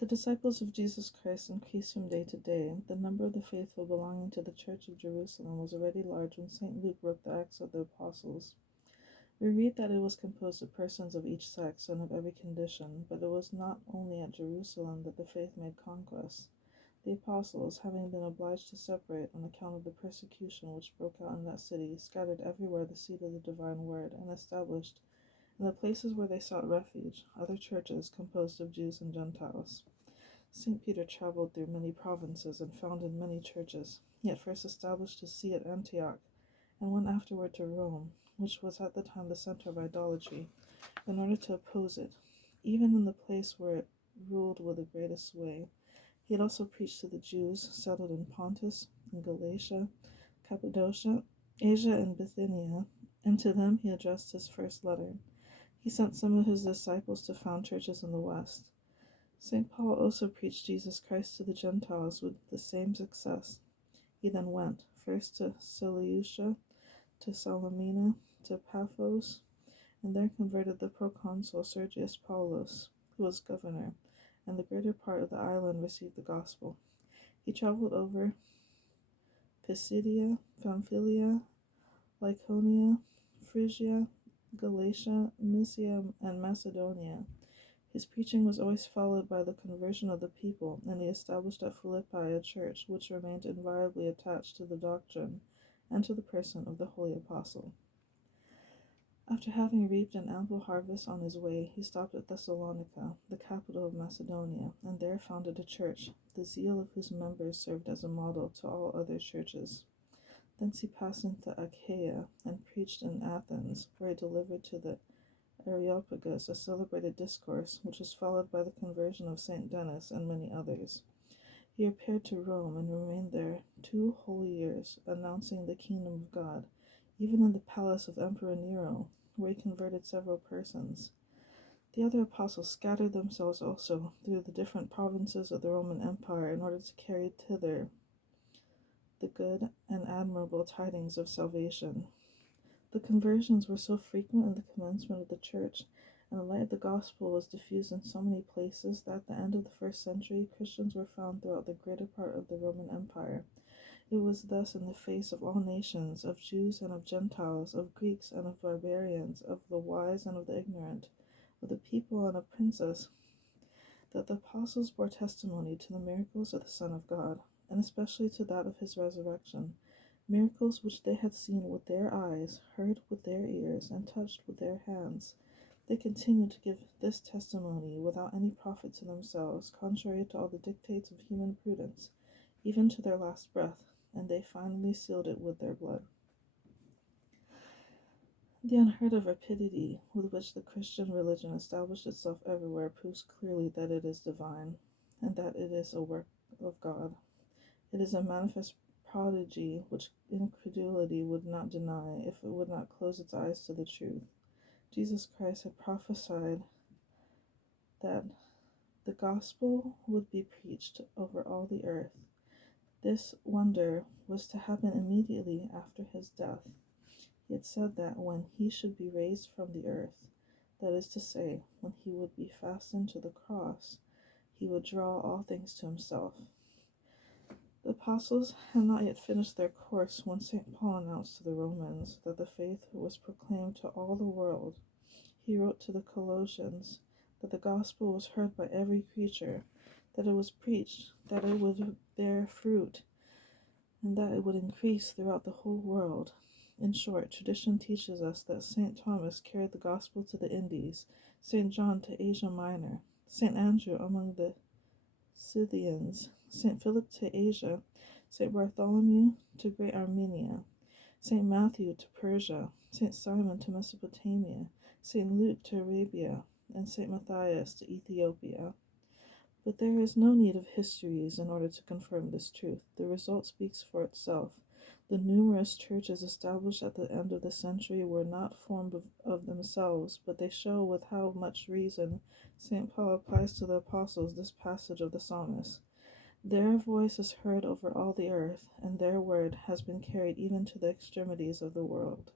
The disciples of Jesus Christ increased from day to day. The number of the faithful belonging to the Church of Jerusalem was already large when St. Luke wrote the Acts of the Apostles. We read that it was composed of persons of each sex and of every condition, but it was not only at Jerusalem that the faith made conquests. The apostles, having been obliged to separate on account of the persecution which broke out in that city, scattered everywhere the seed of the divine word, and established, in the places where they sought refuge, other churches composed of Jews and Gentiles. St. Peter traveled through many provinces and founded many churches. He at first established his see at Antioch, and went afterward to Rome, which was at the time the center of idolatry, in order to oppose it, even in the place where it ruled with the greatest sway. He had also preached to the Jews settled in Pontus, in Galatia, Cappadocia, Asia, and Bithynia, and to them he addressed his first letter. He sent some of his disciples to found churches in the West. St. Paul also preached Jesus Christ to the Gentiles with the same success. He then went, first to Seleucia, to Salamina, to Paphos, and there converted the proconsul Sergius Paulus, who was governor, and the greater part of the island received the gospel. He traveled over Pisidia, Pamphylia, Lycaonia, Phrygia, Galatia, Mysia, and Macedonia. His preaching was always followed by the conversion of the people, and he established at Philippi a church which remained invariably attached to the doctrine and to the person of the holy apostle. After having reaped an ample harvest on his way, he stopped at Thessalonica, the capital of Macedonia, and there founded a church, the zeal of whose members served as a model to all other churches. Thence he passed into Achaia and preached in Athens, where he delivered to the Areopagus a celebrated discourse, which was followed by the conversion of St. Denis and many others. He repaired to Rome and remained there 2 whole years, announcing the kingdom of God, even in the palace of Emperor Nero, where he converted several persons. The other apostles scattered themselves also through the different provinces of the Roman Empire in order to carry thither the good and admirable tidings of salvation. The conversions were so frequent in the commencement of the church, and the light of the gospel was diffused in so many places, that at the end of the 1st century Christians were found throughout the greater part of the Roman Empire. It was thus in the face of all nations, of Jews and of Gentiles, of Greeks and of barbarians, of the wise and of the ignorant, of the people and of princes, that the apostles bore testimony to the miracles of the Son of God, and especially to that of his resurrection, miracles which they had seen with their eyes, heard with their ears, and touched with their hands. They continued to give this testimony without any profit to themselves, contrary to all the dictates of human prudence, even to their last breath, and they finally sealed it with their blood. The unheard of rapidity with which the Christian religion established itself everywhere proves clearly that it is divine, and that it is a work of God. It is a manifest prodigy which incredulity would not deny if it would not close its eyes to the truth. Jesus Christ had prophesied that the gospel would be preached over all the earth. This wonder was to happen immediately after his death. He had said that when he should be raised from the earth, that is to say, when he would be fastened to the cross, he would draw all things to himself. The apostles had not yet finished their course when St. Paul announced to the Romans that the faith was proclaimed to all the world. He wrote to the Colossians that the gospel was heard by every creature, that it was preached, that it would bear fruit, and that it would increase throughout the whole world. In short, tradition teaches us that St. Thomas carried the gospel to the Indies, St. John to Asia Minor, St. Andrew among the Scythians, St. Philip to Asia, St. Bartholomew to Great Armenia, St. Matthew to Persia, St. Simon to Mesopotamia, St. Luke to Arabia, and St. Matthias to Ethiopia. But there is no need of histories in order to confirm this truth. The result speaks for itself. The numerous churches established at the end of the century were not formed of themselves, but they show with how much reason St. Paul applies to the apostles this passage of the psalmist. Their voice is heard over all the earth, and their word has been carried even to the extremities of the world.